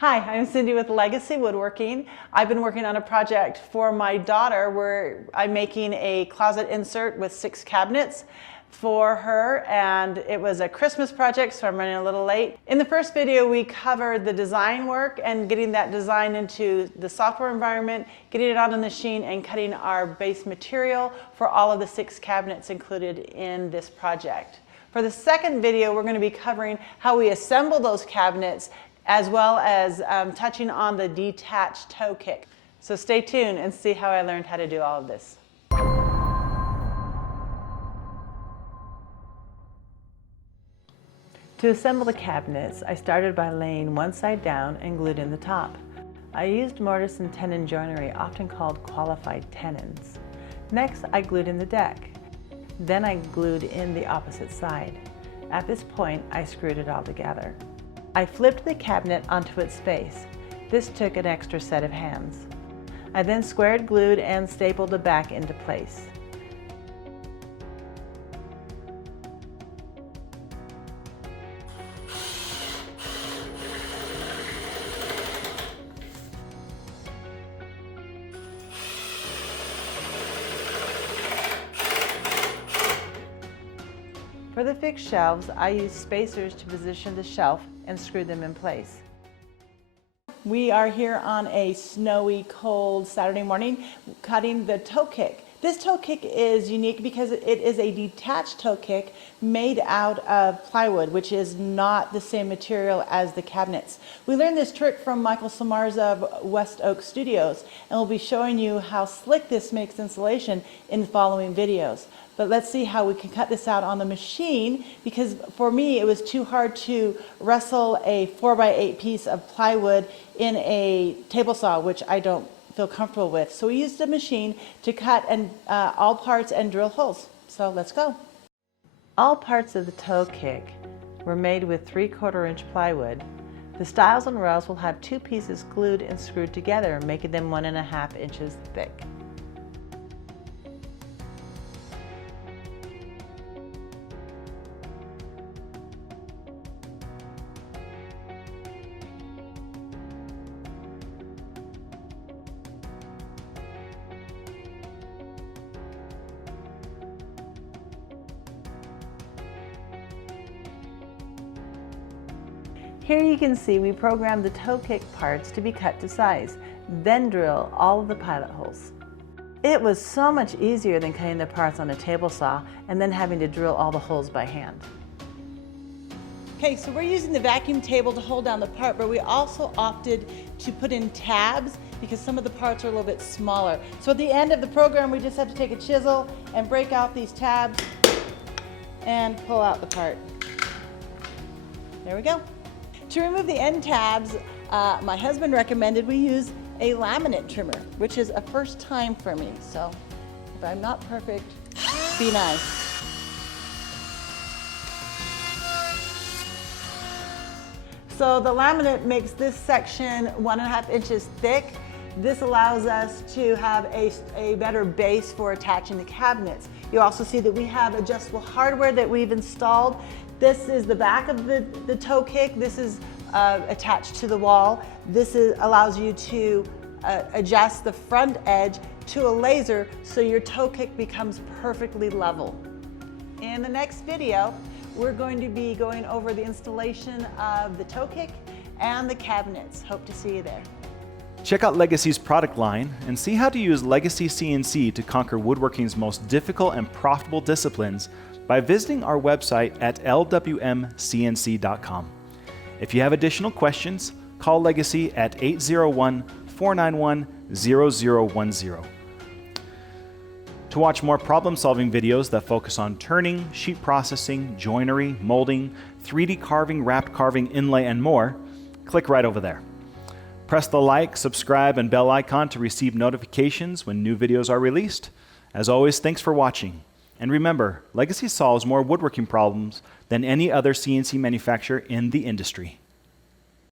Hi, I'm Cindy with Legacy Woodworking. I've been working on a project for my daughter where I'm making a closet insert with 6 cabinets for her, and it was a Christmas project, so I'm running a little late. In the first video, we covered the design work and getting that design into the software environment, getting it on the machine, and cutting our base material for all of the 6 cabinets included in this project. For the second video, we're going to be covering how we assemble those cabinets as well as touching on the detached toe kick. So stay tuned and see how I learned how to do all of this. To assemble the cabinets, I started by laying one side down and glued in the top. I used mortise and tenon joinery, often called qualified tenons. Next, I glued in the deck. Then I glued in the opposite side. At this point, I screwed it all together. I flipped the cabinet onto its face. This took an extra set of hands. I then squared, glued, and stapled the back into place. For the fixed shelves, I used spacers to position the shelf and screw them in place. We are here on a snowy, cold Saturday morning cutting the toe kick. This toe kick is unique because it is a detached toe kick made out of plywood, which is not the same material as the cabinets. We learned this trick from Michael Samar's of West Oak Studios, and we'll be showing you how slick this makes insulation in the following videos. But let's see how we can cut this out on the machine, because for me it was too hard to wrestle a 4x8 piece of plywood in a table saw, which I don't feel comfortable with. So we used a machine to cut all parts and drill holes. So let's go. All parts of the toe kick were made with 3/4 inch plywood. The stiles and rails will have 2 pieces glued and screwed together, making them 1.5 inches thick. Here you can see we programmed the toe kick parts to be cut to size, then drill all of the pilot holes. It was so much easier than cutting the parts on a table saw and then having to drill all the holes by hand. Okay, so we're using the vacuum table to hold down the part, but we also opted to put in tabs because some of the parts are a little bit smaller. So at the end of the program, we just have to take a chisel and break out these tabs and pull out the part. There we go. To remove the end tabs, my husband recommended we use a laminate trimmer, which is a first time for me. So if I'm not perfect, be nice. So the laminate makes this section 1.5 inches thick. This allows us to have a better base for attaching the cabinets. You also see that we have adjustable hardware that we've installed. This is the back of the toe kick. This is attached to the wall. This allows you to adjust the front edge to a laser so your toe kick becomes perfectly level. In the next video, we're going to be going over the installation of the toe kick and the cabinets. Hope to see you there. Check out Legacy's product line and see how to use Legacy CNC to conquer woodworking's most difficult and profitable disciplines by visiting our website at lwmcnc.com. If you have additional questions, call Legacy at 801-491-0010. To watch more problem-solving videos that focus on turning, sheet processing, joinery, molding, 3D carving, wrapped carving, inlay, and more, click right over there. Press the like, subscribe, and bell icon to receive notifications when new videos are released. As always, thanks for watching. And remember, Legacy solves more woodworking problems than any other CNC manufacturer in the industry.